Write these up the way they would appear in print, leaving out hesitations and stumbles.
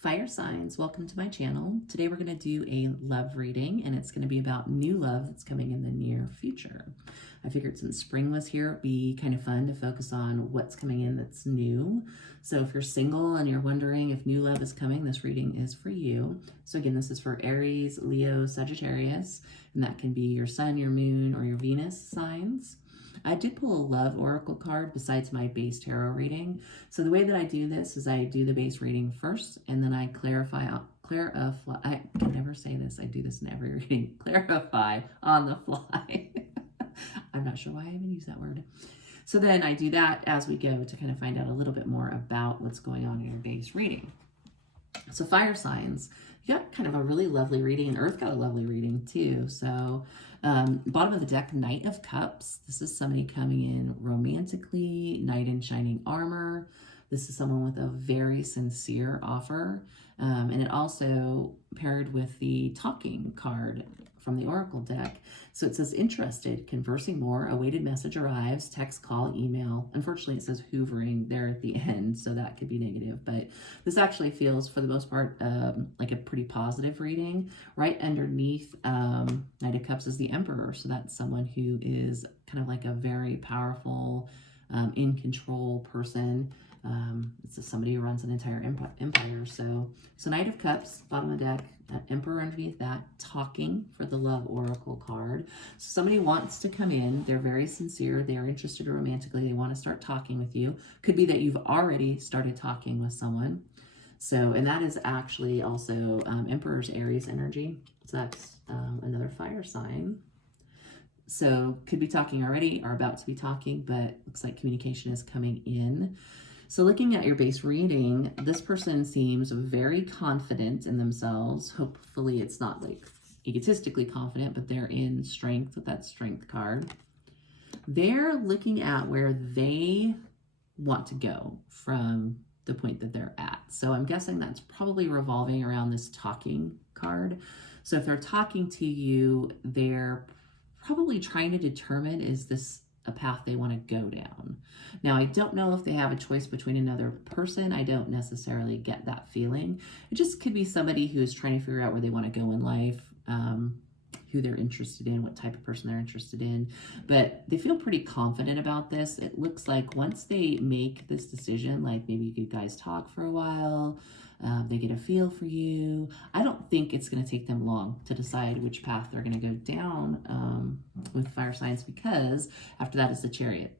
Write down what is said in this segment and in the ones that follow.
Fire signs, welcome to my channel. Today we're going to do a love reading, and it's going to be about new love that's coming in the near future. I figured since spring was here, it'd be kind of fun to focus on what's coming in that's new. So if you're single and you're wondering if new love is coming, this reading is for you. So again, this is for Aries, Leo, Sagittarius, and that can be your sun, your moon, or your Venus signs. I did pull a love oracle card besides my base tarot reading. So the way that I do this is I do the base reading first, and then I clarify, I can never say this, I do this in every reading, clarify on the fly. I'm not sure why I even use that word. So then I do that as we go to kind of find out a little bit more about what's going on in your base reading. So fire signs, you got kind of a really lovely reading, and Earth got a lovely reading too. So bottom of the deck, Knight of Cups. This is somebody coming in romantically, knight in shining armor. This is someone with a very sincere offer. And it also paired with the talking card from the Oracle deck. So it says interested, conversing more, awaited message arrives, text, call, email. Unfortunately, it says hoovering there at the end, so that could be negative. But this actually feels, for the most part, like a pretty positive reading. Right underneath Knight of Cups is the Emperor. So that's someone who is kind of like a very powerful, in control person. It's somebody who runs an entire empire. So Knight of Cups, bottom of the deck, Emperor underneath that, talking for the love oracle card. So somebody wants to come in, they're very sincere, they're interested romantically, they want to start talking with you. Could be that you've already started talking with someone. So, and that is actually also Emperor's Aries energy. So that's another fire sign. So could be talking already or about to be talking, but looks like communication is coming in. So looking at your base reading, this person seems very confident in themselves. Hopefully it's not like egotistically confident, but they're in strength with that strength card. They're looking at where they want to go from the point that they're at. So I'm guessing that's probably revolving around this talking card. So if they're talking to you, they're probably trying to determine, is this a path they want to go down? Now, I don't know if they have a choice between another person. I don't necessarily get that feeling. It just could be somebody who's trying to figure out where they want to go in life, who they're interested in, what type of person they're interested in. But they feel pretty confident about this. It looks like once they make this decision, like maybe you guys talk for a while, they get a feel for you. I don't think it's going to take them long to decide which path they're going to go down with fire signs, because after that is the Chariot.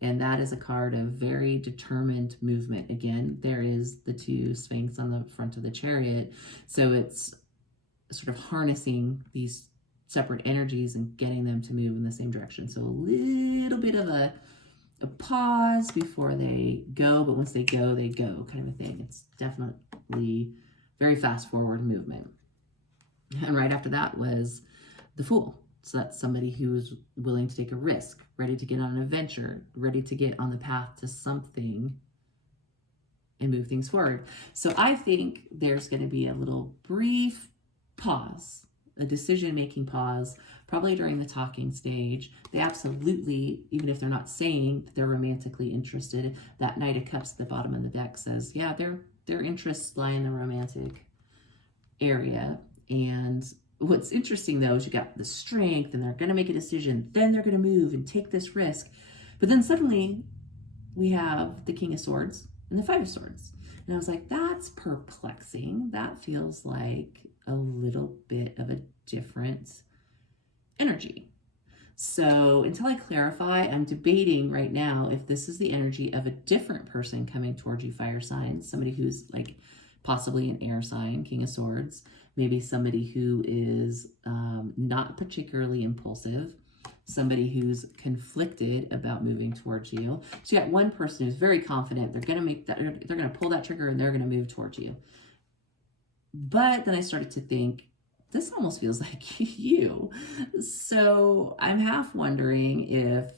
And that is a card of very determined movement. Again, there is the two Sphinx on the front of the Chariot. So it's sort of harnessing these separate energies and getting them to move in the same direction. So a little bit of a pause before they go, but once they go kind of a thing. It's definitely very fast forward movement. And right after that was the Fool. So that's somebody who's willing to take a risk, ready to get on an adventure, ready to get on the path to something and move things forward. So I think there's going to be a little brief pause, a decision-making pause, probably during the talking stage. They absolutely, even if they're not saying that they're romantically interested, that Knight of Cups at the bottom of the deck says, yeah, their interests lie in the romantic area. And what's interesting, though, is you got the strength, and they're going to make a decision, then they're going to move and take this risk. But then suddenly we have the King of Swords and the Five of Swords. And I was like, that's perplexing. That feels like a little bit of a different energy. So until I clarify, I'm debating right now if this is the energy of a different person coming towards you, fire signs, somebody who's like possibly an air sign, King of Swords, maybe somebody who is not particularly impulsive, somebody who's conflicted about moving towards you. So you got one person who's very confident, they're gonna pull that trigger and they're gonna move towards you. But then I started to think, this almost feels like you. So I'm half wondering if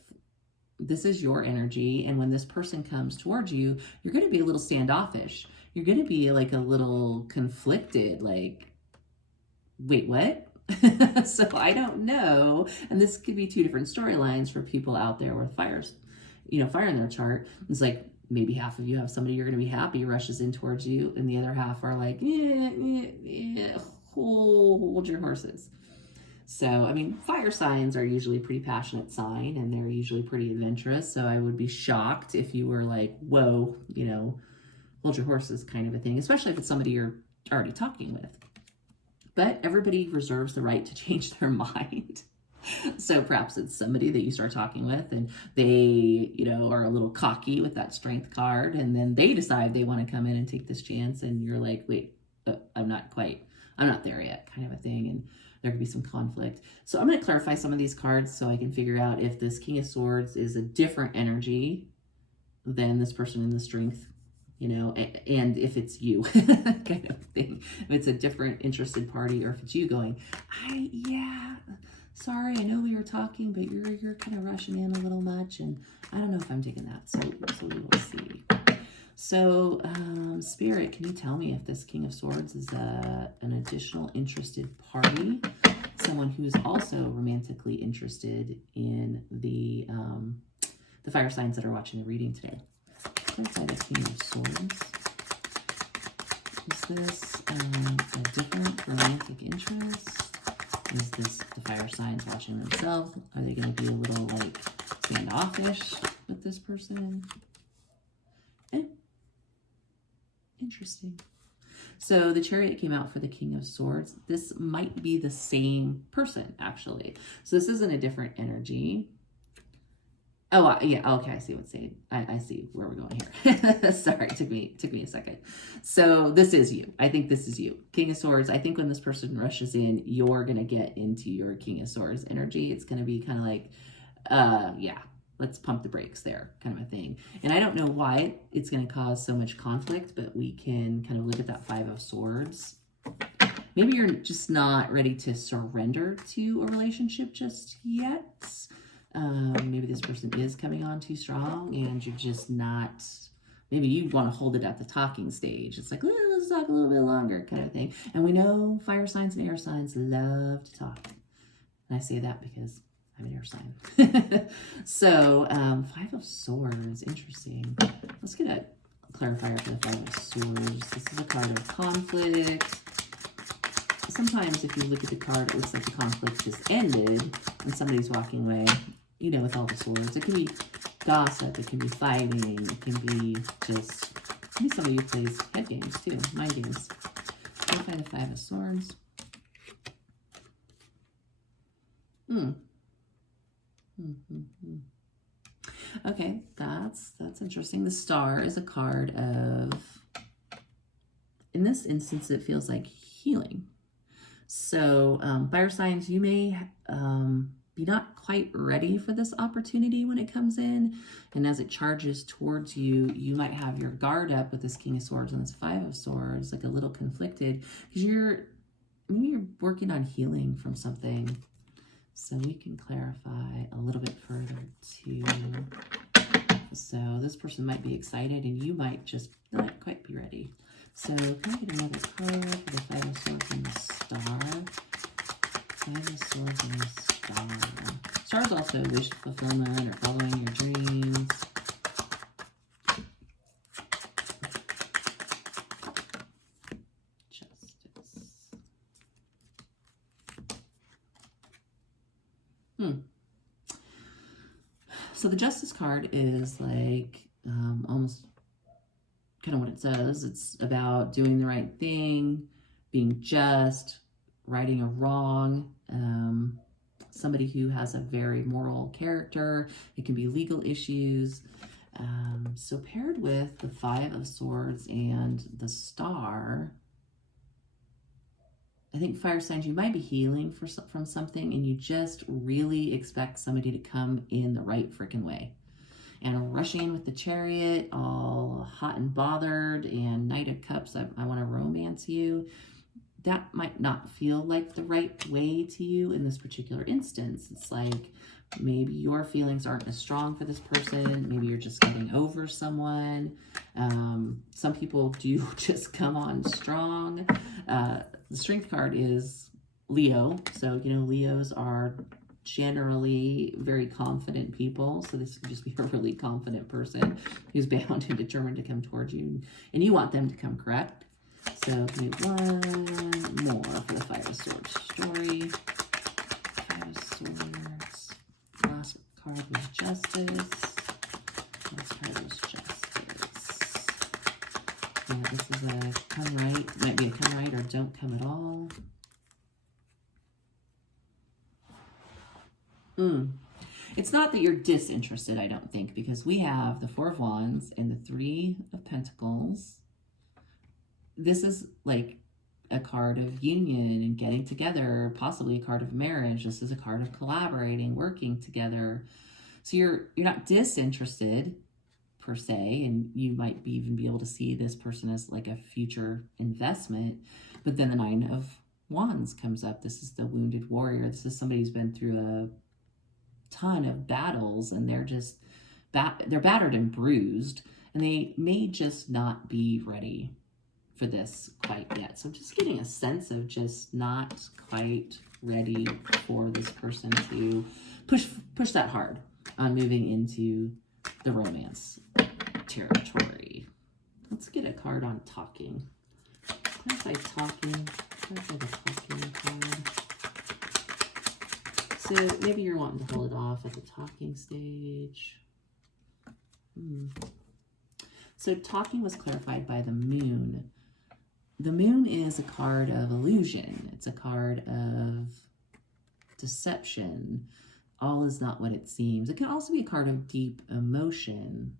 this is your energy, and when this person comes towards you, you're going to be a little standoffish. You're going to be like a little conflicted, like, wait, what? So I don't know. And this could be two different storylines for people out there with fire in their chart. It's like, maybe half of you have somebody you're going to be happy rushes in towards you, and the other half are like, hold your horses. So, I mean, fire signs are usually a pretty passionate sign, and they're usually pretty adventurous. So I would be shocked if you were like, whoa, you know, hold your horses kind of a thing, especially if it's somebody you're already talking with. But everybody reserves the right to change their mind. So perhaps it's somebody that you start talking with and they, you know, are a little cocky with that strength card, and then they decide they want to come in and take this chance, and you're like, wait, I'm not there yet, kind of a thing. And there could be some conflict. So I'm going to clarify some of these cards so I can figure out if this King of Swords is a different energy than this person in the strength, you know, and if it's you kind of thing. If it's a different interested party, or if it's you going, yeah, sorry, I know we were talking, but you're kind of rushing in a little much, and I don't know if I'm taking that. So we will see. So, Spirit, can you tell me if this King of Swords is an additional interested party, someone who's also romantically interested in the fire signs that are watching the reading today? Inside the King of Swords, is this a different romantic interest? Is this the fire signs watching themselves? Are they going to be a little like standoffish with this person? Interesting. So the Chariot came out for the King of Swords. This might be the same person, actually. So this isn't a different energy. Oh, yeah. Okay, I see what's saying. I see where we're going here. Sorry, it took me a second. So this is you. I think this is you. King of Swords. I think when this person rushes in, you're going to get into your King of Swords energy. It's going to be kind of like, yeah, let's pump the brakes there, kind of a thing. And I don't know why it's going to cause so much conflict, but we can kind of look at that Five of Swords. Maybe you're just not ready to surrender to a relationship just yet. Maybe this person is coming on too strong and you're just not, maybe you want to hold it at the talking stage. It's like, let's talk a little bit longer, kind of thing. And we know fire signs and air signs love to talk. And I say that because I'm an air sign. So, Five of Swords, interesting. Let's get a clarifier for the Five of Swords. This is a card of conflict. Sometimes if you look at the card, it looks like the conflict just ended and somebody's walking away, you know, with all the swords. It can be gossip, it can be fighting, it can be just, maybe somebody who plays head games too, mind games. Clarify the Five of Swords. Okay, that's interesting. The Star is a card of, in this instance, it feels like healing. So fire signs, you may be not quite ready for this opportunity when it comes in, and as it charges towards you, you might have your guard up with this King of Swords and this Five of Swords, like a little conflicted, because maybe you're working on healing from something. So we can clarify a little bit further too. So this person might be excited and you might just not quite be ready. So can I get another card for the Five of Swords and the Star? Five of Swords and the Star. Star is also wish fulfillment or following your dreams. So the Justice card is like almost kind of what it says. It's about doing the right thing, being just, righting a wrong. Somebody who has a very moral character. It can be legal issues. So paired with the Five of Swords and the Star, I think fire signs, you might be healing from something and you just really expect somebody to come in the right freaking way. And rushing in with the Chariot, all hot and bothered, and Knight of Cups, I want to romance you. That might not feel like the right way to you in this particular instance. It's like maybe your feelings aren't as strong for this person. Maybe you're just getting over someone. Some people do just come on strong. The Strength card is Leo. So, you know, Leos are generally very confident people. So this could just be a really confident person who's bound and determined to come towards you. And you want them to come, correct? So give me one more for the Fire Swords story. Fire Swords. Last card was Justice. Last card was Justice. Yeah, this is a come right. Might be a come right or don't come at all. It's not that you're disinterested, I don't think, because we have the Four of Wands and the Three of Pentacles. This is like a card of union and getting together, possibly a card of marriage. This is a card of collaborating, working together. So you're not disinterested per se, and you might even be able to see this person as like a future investment. But then the Nine of Wands comes up. This is the wounded warrior. This is somebody who's been through a ton of battles, and they're just they're battered and bruised, and they may just not be ready for this quite yet. So I'm just getting a sense of just not quite ready for this person to push that hard on moving into the romance territory. Let's get a card on talking. Clarify talking. Clarify the talking card. So maybe you're wanting to hold it off at the talking stage. So talking was clarified by the moon. The moon is a card of illusion. It's a card of deception. All is not what it seems. It can also be a card of deep emotion.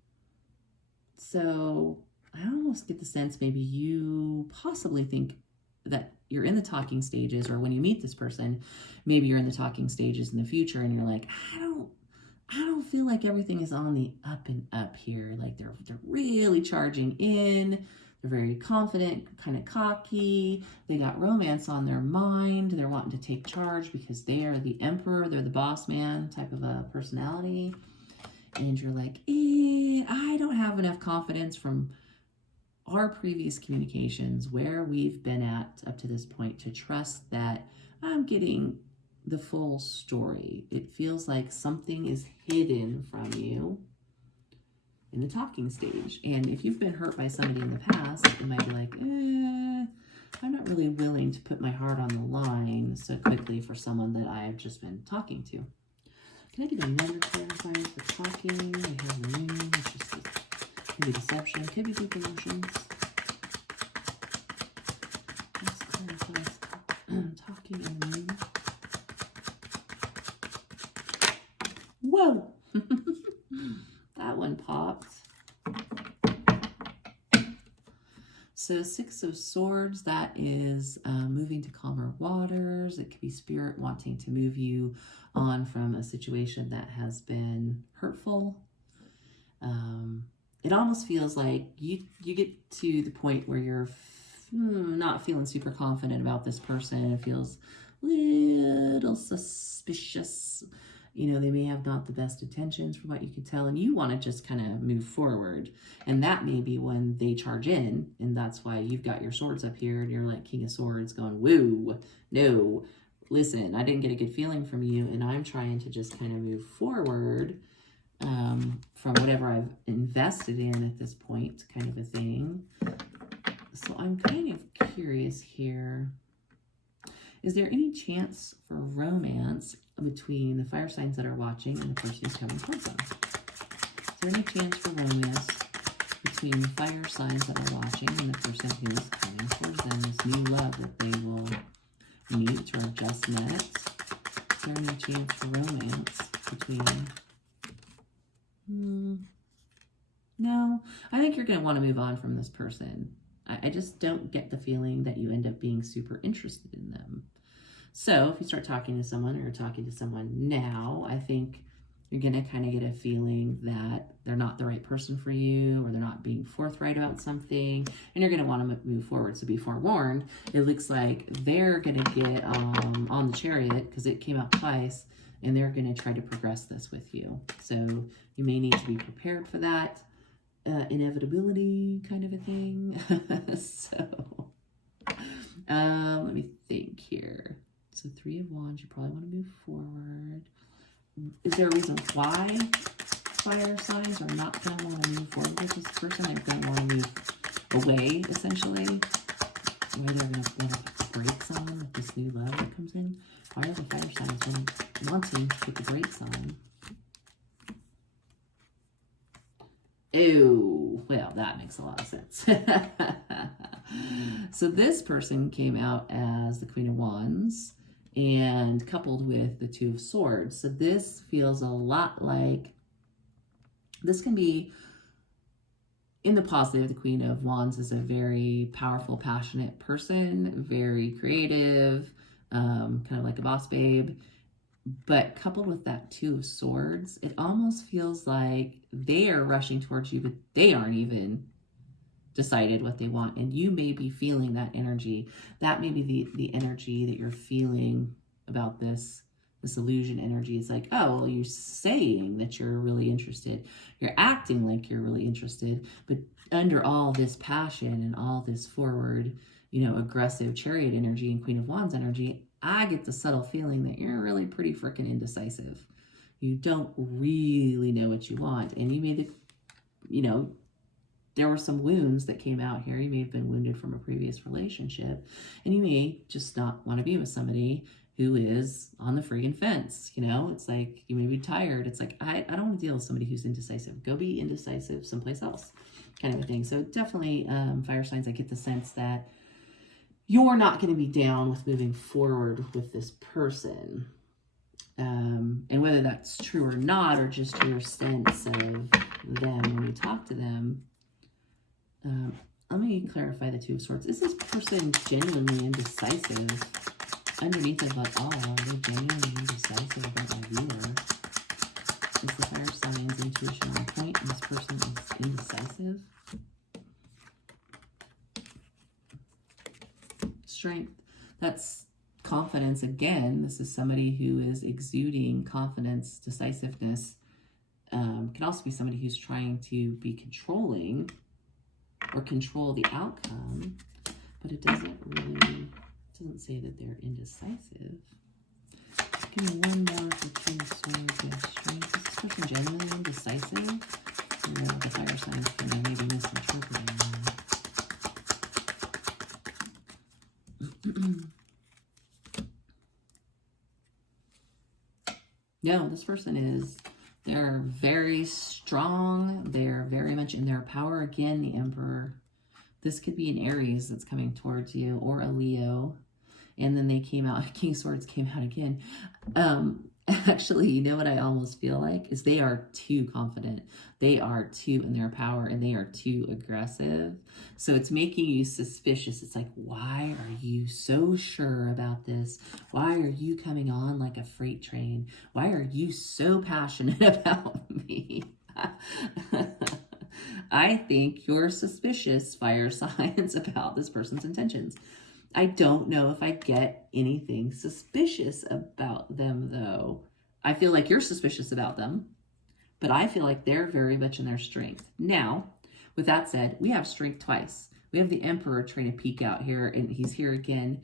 So I almost get the sense maybe you possibly think that you're in the talking stages, or when you meet this person, maybe you're in the talking stages in the future and you're like, I don't feel like everything is on the up and up here. Like they're really charging in. They're very confident, kind of cocky. They got romance on their mind. They're wanting to take charge because they are the emperor. They're the boss man type of a personality. And you're like, I don't have enough confidence from our previous communications where we've been at up to this point to trust that I'm getting the full story. It feels like something is hidden from you in the talking stage. And if you've been hurt by somebody in the past, it might be like, I'm not really willing to put my heart on the line so quickly for someone that I've just been talking to. Can I get another clarifier for talking? We have the moon, which is could be deception, could be deep emotions. Let's clarify talking and the moon. Whoa! That one popped. So Six of Swords, that is moving to calmer waters. It could be spirit wanting to move you on from a situation that has been hurtful. It almost feels like you get to the point where you're not feeling super confident about this person. It feels a little suspicious. You know, they may have not the best intentions from what you can tell, and you want to just kind of move forward. And that may be when they charge in, and that's why you've got your swords up here, and you're like King of Swords going, woo, no, listen, I didn't get a good feeling from you, and I'm trying to just kind of move forward from whatever I've invested in at this point, kind of a thing. So I'm kind of curious here. Is there any chance for romance between the fire signs that are watching and the person who's coming towards them? Is there any chance for romance between the fire signs that are watching and the person who's coming towards them? This new love that they will meet or have just met? Is there any chance for romance between... No, I think you're going to want to move on from this person. I just don't get the feeling that you end up being super interested in them. So if you start talking to someone, or you're talking to someone now, I think you're going to kind of get a feeling that they're not the right person for you, or they're not being forthright about something, and you're going to want to move forward. So be forewarned, it looks like they're going to get on the Chariot, because it came out twice, and they're going to try to progress this with you. So you may need to be prepared for that inevitability kind of a thing. So let me think here. So Three of Wands, you probably want to move forward. Is there a reason why fire signs are not going to want to move forward with this person? They're going to want to move away, essentially. Why they're going to want to put the brakes on with this new love that comes in. Why are the fire signs wanting to put the brakes on? Oh, well, that makes a lot of sense. So this person came out as the Queen of Wands and coupled with the Two of Swords. So this feels a lot like, this can be, in the positive, the Queen of Wands is a very powerful, passionate person, very creative, kind of like a boss babe. But coupled with that Two of Swords, it almost feels like they are rushing towards you, but they aren't even decided what they want. And you may be feeling that energy. That may be the energy that you're feeling about this illusion energy. It's like, oh, well, you're saying that you're really interested. You're acting like you're really interested. But under all this passion and all this forward, aggressive Chariot energy and Queen of Wands energy, I get the subtle feeling that you're really pretty freaking indecisive. You don't really know what you want. And you may, there were some wounds that came out here. You may have been wounded from a previous relationship. And you may just not want to be with somebody who is on the friggin' fence. It's like, you may be tired. It's like, I don't want to deal with somebody who's indecisive. Go be indecisive someplace else, kind of a thing. So definitely, fire signs, I get the sense that you're not going to be down with moving forward with this person. And whether that's true or not, or just your sense of them when you talk to them. Let me clarify the Two of Swords. Is this person genuinely indecisive? Underneath of it all, are they genuinely indecisive about my viewer? Is the fire sign's intuition on point and this person is indecisive? Strength. That's confidence again. This is somebody who is exuding confidence, decisiveness. Can also be somebody who's trying to be controlling or control the outcome, but it doesn't say that they're indecisive. Give me one more for Two of Swords. Yeah, strength. Is this person genuinely indecisive? The fire signs can maybe misinterpreting that. No, this person is, they're very strong. They're very much in their power. Again, the Emperor. This could be an Aries that's coming towards you, or a Leo. And then they came out, King of Swords came out again. Actually, you know what I almost feel like? Is they are too confident. They are too in their power, and they are too aggressive. So it's making you suspicious. It's like, why are you so sure about this? Why are you coming on like a freight train? Why are you so passionate about me? I think you're suspicious, fire signs, about this person's intentions. I don't know if I get anything suspicious about them, though. I feel like you're suspicious about them, but I feel like they're very much in their strength. Now, with that said, we have strength twice. We have the Emperor trying to peek out here, and he's here again.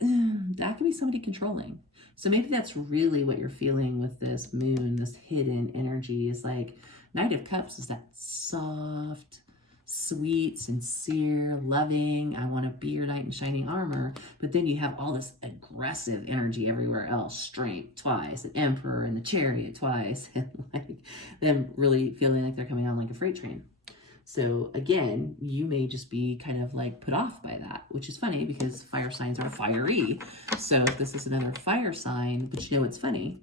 That can be somebody controlling. So maybe that's really what you're feeling with this moon, this hidden energy, is like Knight of Cups is that soft, sweet, sincere, loving, I want to be your knight in shining armor. But then you have all this aggressive energy everywhere else. Strength twice, an Emperor and the Chariot twice, and like them really feeling like they're coming on like a freight train. So again, you may just be kind of like put off by that, which is funny because fire signs are fiery. So if this is another fire sign, but what's funny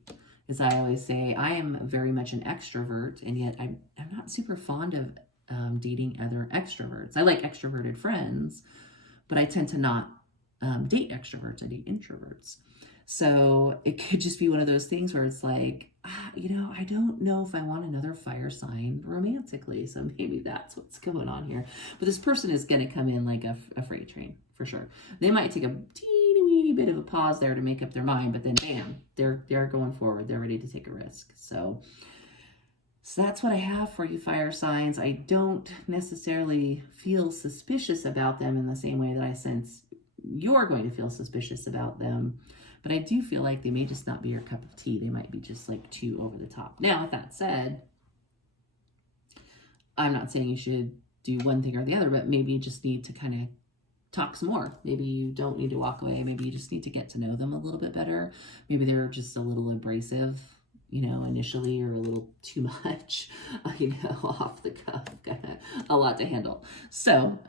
is I always say I am very much an extrovert, and yet I'm not super fond of dating other extroverts. I like extroverted friends, but I tend to not date extroverts. I date introverts. So it could just be one of those things where it's like, I don't know if I want another fire sign romantically. So maybe that's what's going on here. But this person is going to come in like a freight train for sure. They might take a teeny weeny bit of a pause there to make up their mind, but then bam, they're going forward. They're ready to take a risk. So that's what I have for you, fire signs. I don't necessarily feel suspicious about them in the same way that I sense you're going to feel suspicious about them. But I do feel like they may just not be your cup of tea. They might be just like too over the top. Now, with that said, I'm not saying you should do one thing or the other, but maybe you just need to kind of talk some more. Maybe you don't need to walk away. Maybe you just need to get to know them a little bit better. Maybe they're just a little abrasive, you know, initially, or a little too much, you know, off the cuff, kind of a lot to handle. So,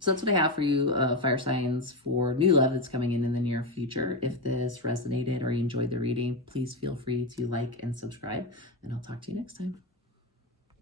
so that's what I have for you, fire signs, for new love that's coming in the near future. If this resonated or you enjoyed the reading, please feel free to like and subscribe, and I'll talk to you next time.